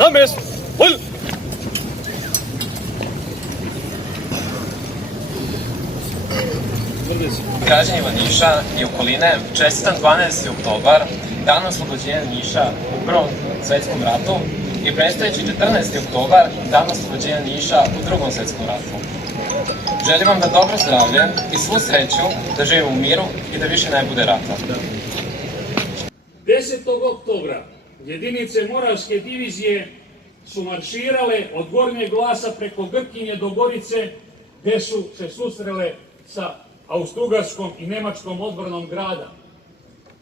Na mjesto. Volj. Građanima Niša i okoline čestitam 12. oktobar, dan oslobođenja Niša u Prvom svetskom ratu i predstojeći 14. oktobar, dan oslobođenja Niša u Drugom svetskom ratu. Želim vam da dobro zdravlje i svu sreću, da živimo u miru i da više ne bude rata. 10. oktobra jedinice Moravske divizije su marširale od Gornjeg Glasa preko Grkinje do Gorice, gde su se susrele sa Austrougarskom i Nemačkom odbranom grada.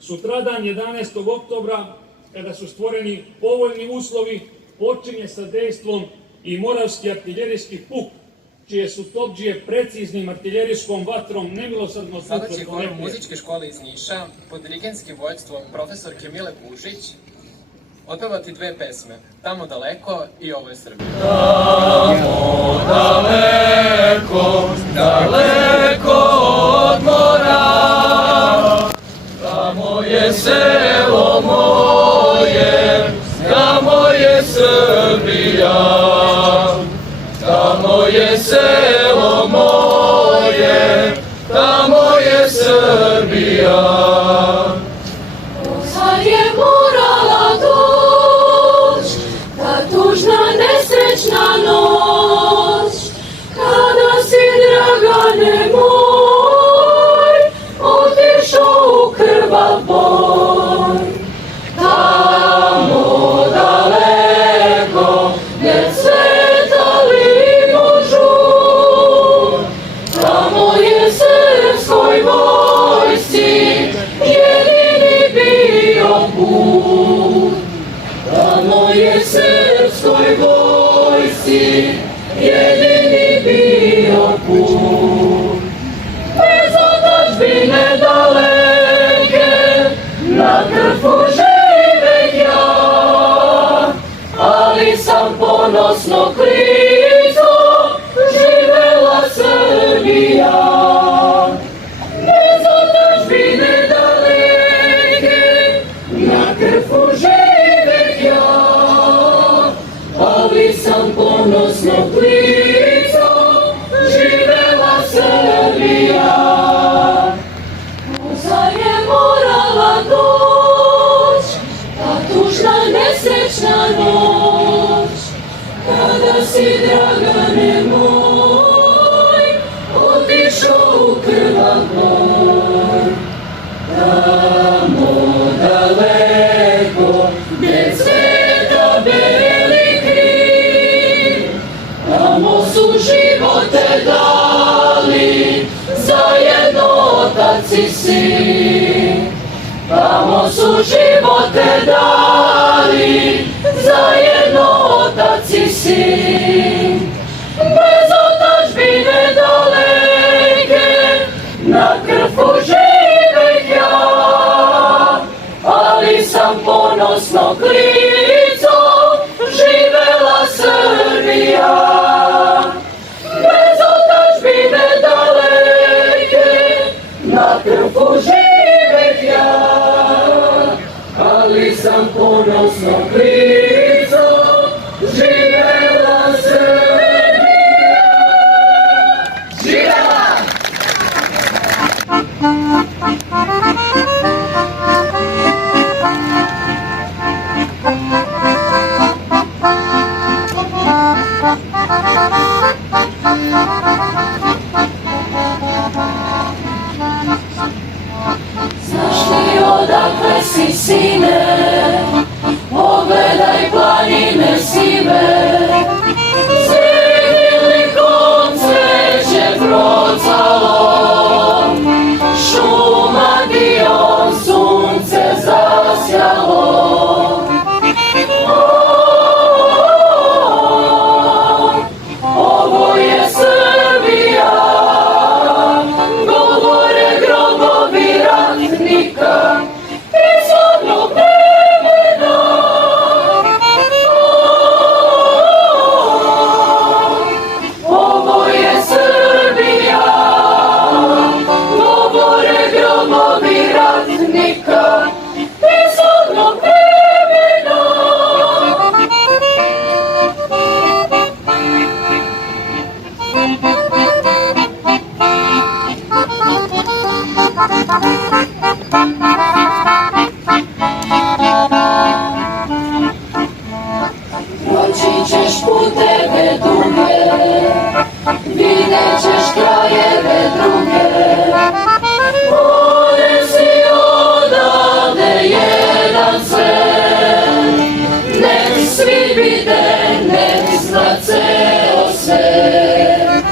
Sutradan, 11. oktobra, kada su stvoreni povoljni uslovi, počinje sa dejstvom i Moravski artiljerijski puk, čije su topdžije preciznim artiljerijskom vatrom nemilosrdno Sada će hor muzičke škole iz Niša pod dirigenskim vođstvom profesorke Mile Pušić otpevati dve pesme, Tamo daleko i Ovo je Srbija. Tamo daleko, daleko od mora, tamo je selo moje, tamo je Srbija, tamo je selo moje, tamo je Srbija. Sad je morala doć, ta tužna nesrećna noć, kada si, Dragane moj, otišao u krvav boj. Tamo daleko, gdje cvetali božur, tamo je srpskoj vojsci jedini bio put. Tamo je srpskoj vojsci jedini bio put. Bez otadžbine daleke, na Krfu živeh ja, ali sam ponosno krizo Srbija, bez otadžbine daleke, na krfu živeh ja, ali sam ponosnog lica, živela Srbija. Zar je morala doć ta tužna nesrećna noć, kada si, Dragane moj, otišao u krvav boj? Tamo daleko, gde cveta beli kriv, tamo su živote dali zajedno otac i sin. Tamo su živote dali zajedno otac i sin. Bez otadžbine daleke, na krfu živeh ja, ali sam ponosno lica, živela Srbija. Bez otadžbine daleke, na krfu živeh ja, ali sam ponosno lica, živela Srbija. Živela! Znaš li odakle si, sine? Pogledaj planine sive, sredilikom cveće procalo, Šumadijom sunce zasjalo. Ovo je Srbija, govore grobovi ratnika iz onog vremena. Ovo je Srbija, govore grobovi ratnika iz onog vremena. Proći ćeš puteve duge, vidjet ćeš krajeve druge. Ponesi odavde jedan svet, nek svi vide, nek zna ceo svet.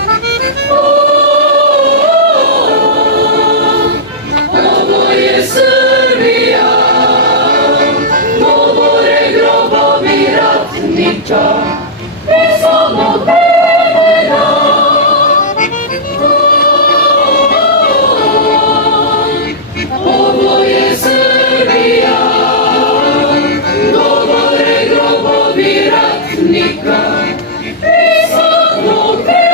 Ovo je Srbija, govore grobovi ratnika iz onog vremena. Ovo je Srbija, govore grobovi ratnika iz onog vremena.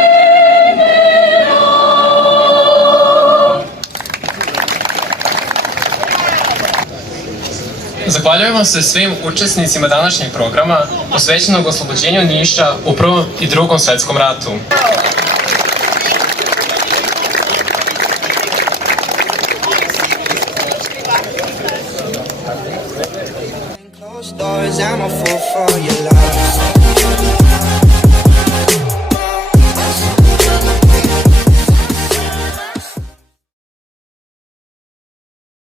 Zahvaljujemo se svim učesnicima današnjeg programa posvećenog oslobođenju Niša u Prvom i Drugom svetskom ratu. Closed doors, I'm a fool for your love.